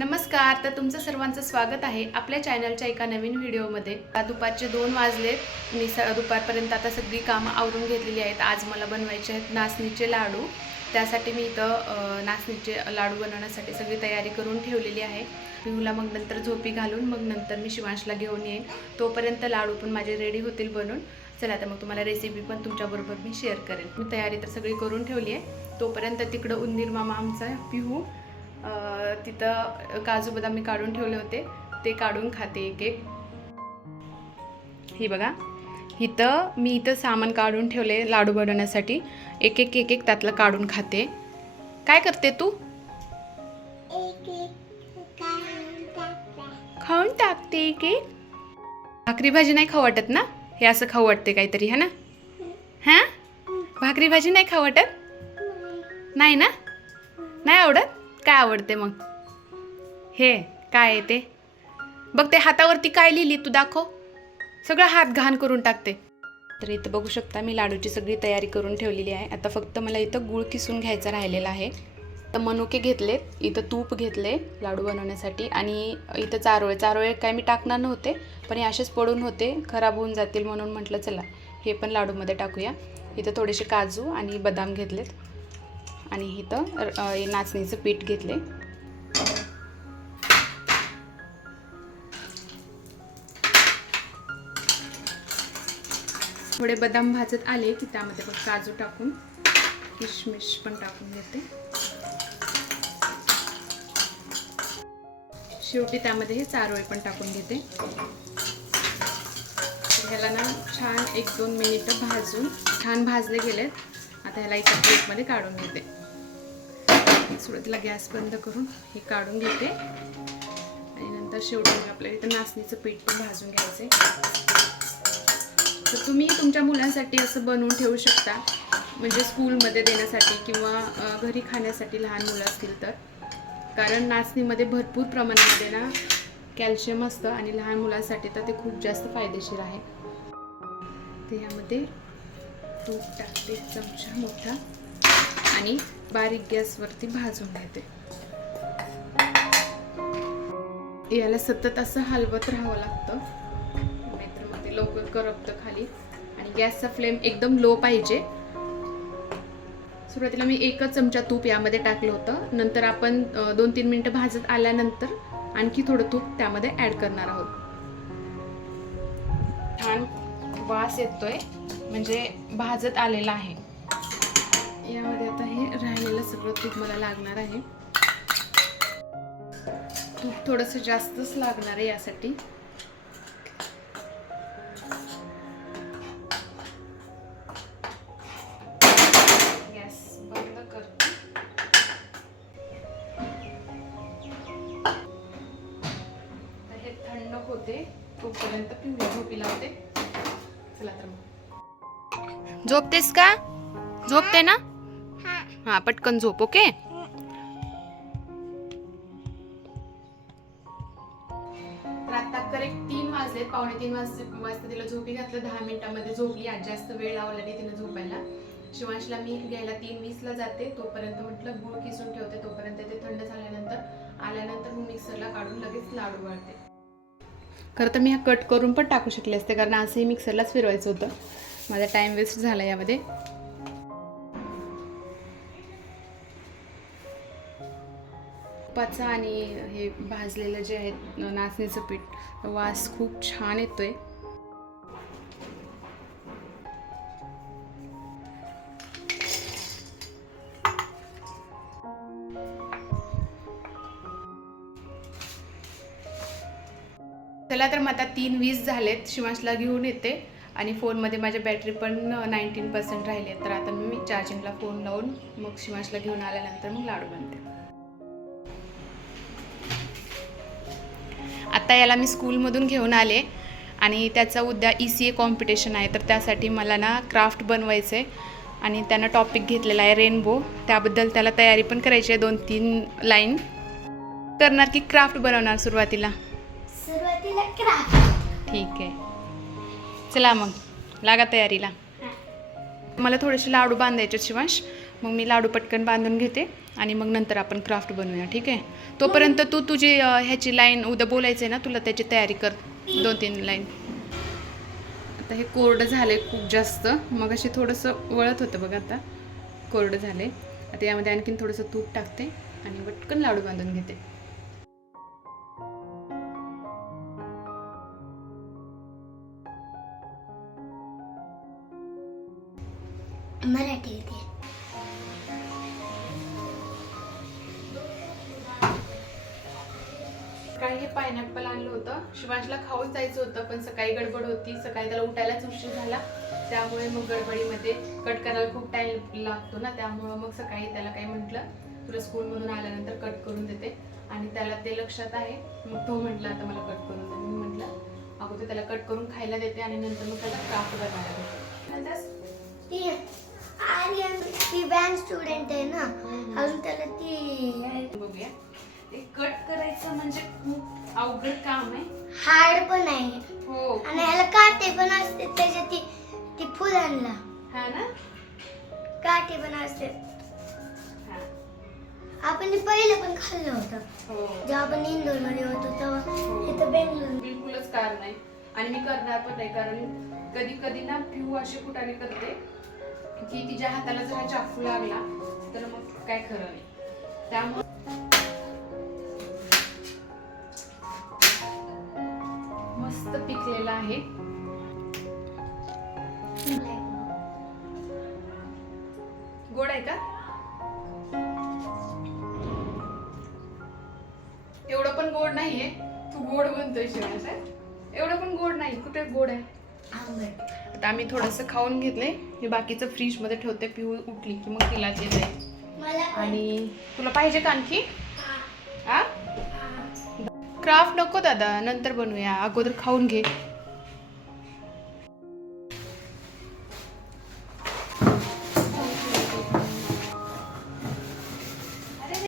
नमस्कार. तर तुमचं सर्वांचं स्वागत आहे आपल्या चॅनलच्या एका नवीन व्हिडिओमध्ये. दुपारचे 2 वाजलेत. मी दुपारपर्यंत आता सगळी कामं आवरून घेतलेली आहेत. आज मला बनवायचे आहेत नाचणीचे लाडू. त्यासाठी मी इथं नाचणीचे लाडू बनवण्यासाठी सगळी तयारी करून ठेवलेली आहे. पिहूला मग नंतर झोपी घालून मग नंतर मी शिवांशला घेऊन येईन. तोपर्यंत लाडू पण माझे रेडी होतील बनून. चला तर मग तुम्हाला रेसिपी पण तुमच्याबरोबर मी शेअर करेन. मी तयारी तर सगळी करून ठेवली आहे. तोपर्यंत तिकडं उंदीर मामा आमचा पिहू तिथं काजू बदाम मी काढून ठेवले होते ते काढून खाते एक एक. हे बघा इथं मी सामान काढून ठेवले लाडू बनवण्यासाठी. एक एक त्यातलं काढून खाते. काय करते तू? खाऊन टाकते एक एक. भाकरी भाजी नाही खाऊ वाटत ना? हे असं खाऊ वाटते काहीतरी है ना? हां, भाकरी भाजी नाही खाऊ वाटत? नाही ना? नाही आवडत? काय आवडते मग? हे काय आहे ते? बघ ते हातावरती काय लिहिली तू दाखव. सगळं हात घाण करून टाकते. तर इथं बघू शकता मी लाडूची सगळी तयारी करून ठेवलेली आहे. आता फक्त मला इथं गूळ किसून घ्यायचा राहिलेला आहे. तर मनुके घेतलेत, इथं तूप घेतले लाडू बनवण्यासाठी आणि इथं चारोळे काय मी टाकणार नव्हते पण हे असेच पडून होते, खराब होऊन जातील म्हणून म्हटलं चला हे पण लाडूमध्ये टाकूया. इथं थोडेसे काजू आणि बदाम घेतलेत आणि इथं नाचणीचं पीठ घेतले. थोडे बदाम भाजत आले की त्यामध्ये बघ काजू टाकून किशमिश पण टाकून घेते. शेवटी त्यामध्ये हे चारोळे पण टाकून घेते. ह्याला ना छान 1-2 मिनिटं भाजून छान भाजले गेलेत. आता ह्याला एका प्लेटमध्ये काढून घेते. सुरुवातीला गॅस बंद करून हे काढून घेते आणि नंतर शेवटी आपल्याला इथं नाचणीचं पीठ पण भाजून घ्यायचं. तर तुम्ही तुमच्या मुलांसाठी असं बनवून ठेवू शकता, म्हणजे स्कूलमध्ये देण्यासाठी किंवा घरी खाण्यासाठी लहान मुलं असतील तर. कारण नाचणीमध्ये भरपूर प्रमाणामध्ये ना कॅल्शियम असतं आणि लहान मुलांसाठी तर ते खूप जास्त फायदेशीर आहे. तर यामध्ये तूप टाकते 1 चमचा मोठा आणि बारीक गॅसवरती भाजून घेते. याला सतत असं हलवत राहावं लागतं, नाहीतर मग ते लवकर करपतं खाली. आणि गॅसचा फ्लेम एकदम लो पाहिजे. सुरुवातीला मी 1 चमचा तूप यामध्ये टाकलं होतं. नंतर आपण 2-3 मिनिटं भाजत आल्यानंतर आणखी थोडं तूप त्यामध्ये ॲड करणार आहोत. छान वास येतोय, म्हणजे भाजत आलेला आहे. यामध्ये आता हे राहिलेलं सगळं तूप मला लागणार आहे. तूप थोडंसं जास्तच लागणार आहे यासाठी. गॅस बंद करते. तर हे थंड होते तोपर्यंत पिवळी झोपी लावते. चला तर मग. झोपतेस का? झोपते ना? हा, पटकन झोप. ओके. तर आता करेक्ट 3 वाजलेत, 2:45 वाजता तिला झोपी घातलं. 10 मिनिटांमध्ये झोपली. आज जास्त वेळ लावला नाही तिने झोपायला. शिवांशला मी घ्यायला 3:20ला जाते. तोपर्यंत म्हटलं गूळ किसून ठेवते, तोपर्यंत ते थंड झाल्यानंतर आल्यानंतर मी मिक्सरला काढून लगेच लाडू वळते. खरं तर मी हा कट करून पण टाकू शकले असते, कारण असंही मिक्सरलाच फिरवायचं होतं. माझा टाइम वेस्ट झाला यामध्ये. तुपाचा आणि हे भाजलेलं जे आहे नाचणीचं पीठ, वास खूप छान येतोय. चला तर मग आता 3:20 झालेत. शिवांशला घेऊन येते आणि फोनमध्ये माझ्या बॅटरी पण 19% राहिले. तर आता मी चार्जिंगला फोन लावून मग शिवांशला घेऊन आल्यानंतर मग लाडू बनते. आता याला मी स्कूलमधून घेऊन आले आणि त्याचा उद्या ECA कॉम्पिटिशन आहे. तर त्यासाठी मला ना क्राफ्ट बनवायचं आहे आणि त्यानं टॉपिक घेतलेला आहे रेनबो. त्याबद्दल त्याला तयारी पण करायची आहे. 2-3 लाईन करणार की क्राफ्ट बनवणार सुरुवातीला क्राफ्ट. ठीक आहे, चला मग लागा तयारीला. मला थोडेसे लाडू बांधायचे शिवांश, मग मी लाडू पटकन बांधून घेते आणि मग नंतर आपण क्राफ्ट बनवूया, ठीक आहे? तोपर्यंत तू तुझी ह्याची लाईन उद्या बोलायचं आहे ना तुला, त्याची तयारी कर 2-3 लाईन. आता हे कोरडं झालं आहे खूप जास्त, मग अशी थोडंसं वळत होतं बघा, आता कोरडं झालं आहे. आता यामध्ये आणखीन थोडंसं तूप टाकते आणि पटकन लाडू बांधून घेते. मराठी येते. सकाळी हे पायनॅपल आणलं होतं, शिवांशला खाऊन जायचं होतं, पण सकाळी गडबड होती, सकाळी त्याला उठायलाच उशीर झाला, त्यामुळे मग गडबडीमध्ये कट करायला खूप टाइम लागतो ना, त्यामुळं मग सकाळी त्याला काय म्हटलं, तुला स्कूलमधून आल्यानंतर कट करून देते. आणि त्याला ते लक्षात आहे, मग तो म्हटला आता मला कट करून दे. मी म्हटलं अगोदर त्याला कट करून खायला देते आणि नंतर मग त्याला क्राफ्ट बनवायला देते. ती बँक स्टुडंट आहे ना, अजून त्याला ती बघूया. ते कट करायचं म्हणजे खूप अवघड काम आहे, हार्ड पण आहे. हो. आणि ह्याला काटे पण असते, त्याच्या ती फुलांना हा ना, काटे पण असते. हा. आपण पहिले पण खाल्लं होतं हो. जेव्हा आपण इंदोर मध्ये होतो तेव्हा. इथं बेंगलोर बिलकुलच कार नाही आणि मी करणार पण नाही, कारण कधी कधी ना पिऊ अशी कुठाने करते की तिच्या हाताला जरा चाकू लागला तर मग काय खरं नाही. त्यामुळे मस्त पिकलेला आहे. गोड आहे का? एवढं पण गोड नाहीये. तू गोड म्हणतोय शिवाय, एवढं पण गोड नाही. कुठे गोड आहे? आता आम्ही थोडंसं खाऊन घेतलंय, हे बाकीचं फ्रीज मध्ये ठेवते, पिऊ उठली की मग तिला ते जाईल. आणि तुला पाहिजे का आणखी? क्राफ्ट नको दादा, नंतर बनवूया, अगोदर खाऊन घे.